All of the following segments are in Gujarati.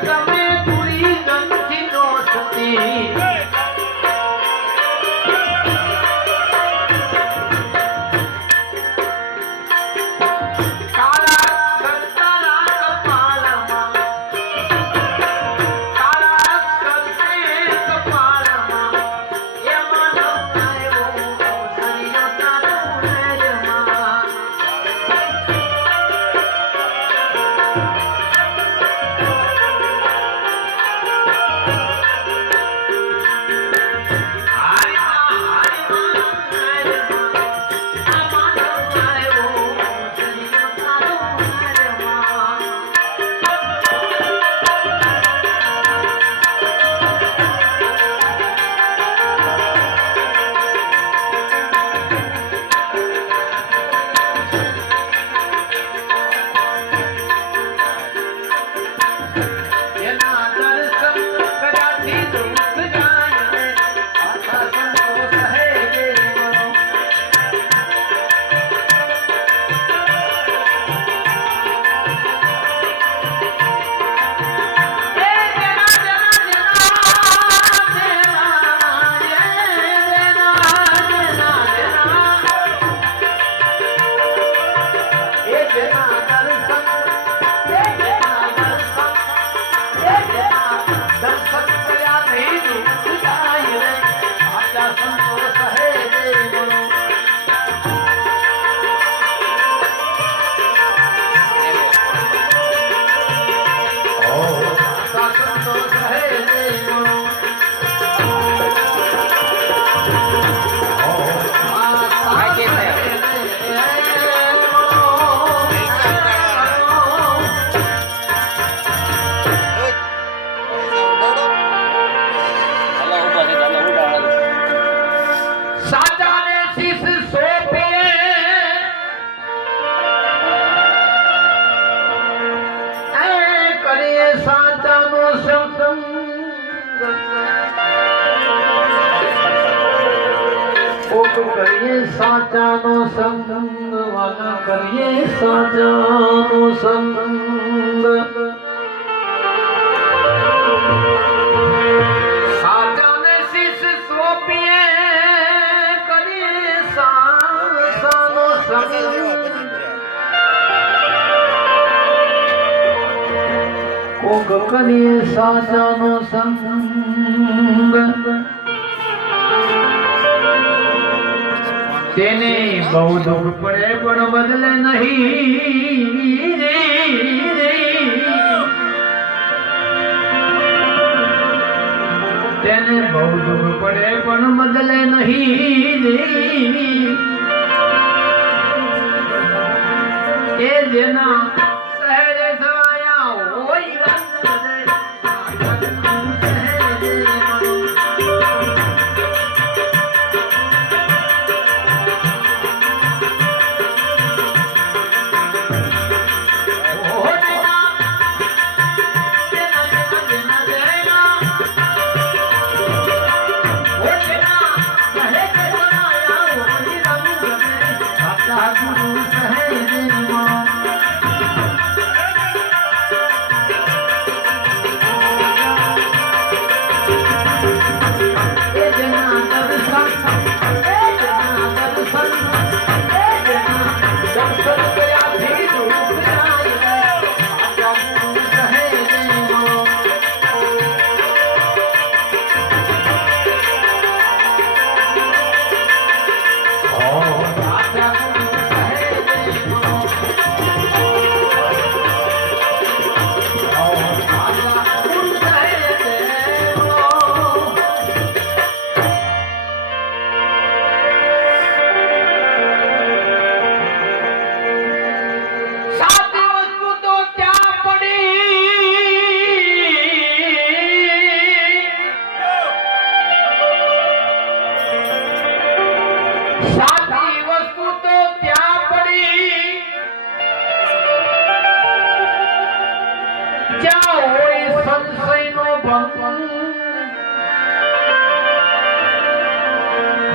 તમે પૂરી ગંથી નો સતી કરીએ સાચાનો સંગ વાલા કરીએ સાચાનો સંગ સાચાને શીશ સોંપીએ કરીએ સાચાનો સંગ કોક કરીએ સાચાનો સંગ તેને બહુ દુઃખ પડે પણ બદલે નહીં તેને બહુ દુઃખ પડે પણ બદલે નહીં એ જેના શહેરે સવાયા હોય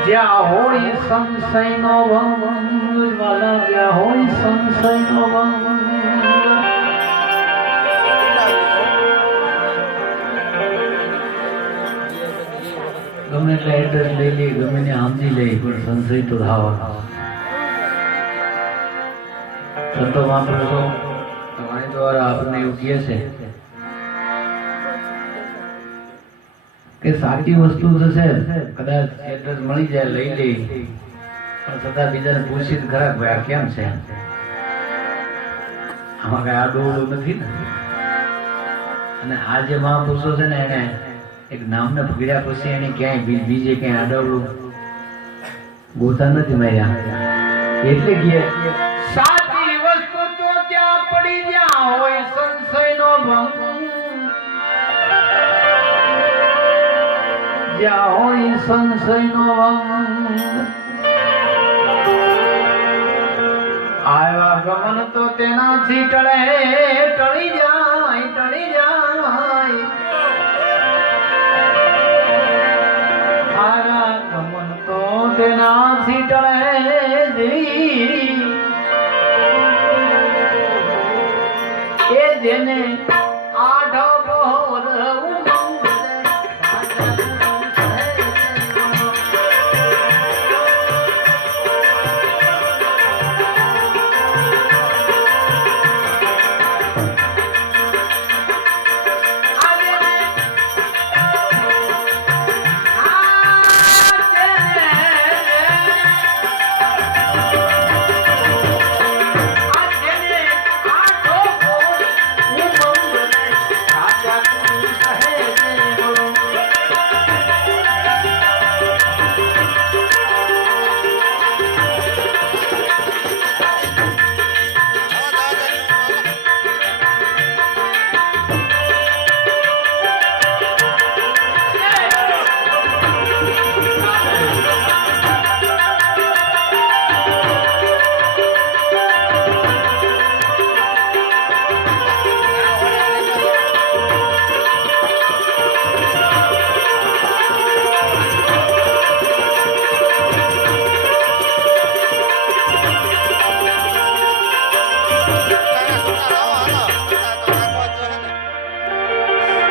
જ્યાં હોય સંશયનો ભંગ વાલા જ્યાં હોય સંશયનો ભંગ ગમે એટલે એડ્રેસ લઈ લે, ગમે ને સમજી લે, પણ સંશય તો થવાનો. સંતો મહાપુરુષો વાણી દ્વારા આપણને એવું કહે છે કે સાચી વસ્તુ થશે, કદાચ એડ્રેસ મળી જાય લઈ લે, પણ છતાં બીજાને પૂછી જ ખરા ભાઈ આ કેમ છે, આમાં કઈ આડું નથી ને. અને આ જે મહાપુરુષો છે ને એને એક નામને પકડ્યા પછી એને ક્યાંય બીજે ક્યાંય આડવડું ગોતા નથી માર્યા. એટલે કે સાચી વસ્તુ તો ક્યાં પડી જ્યાં હોય સંશયનો ભંગ, જ્યાં હોય સંશયનો ભંગ. આવ્યા ગમન તો તેનાથી ટળે, ટળી જાય, ટળી જાય. આવ્યા ગમન તો તેનાથી ટળે એ જેને આઠ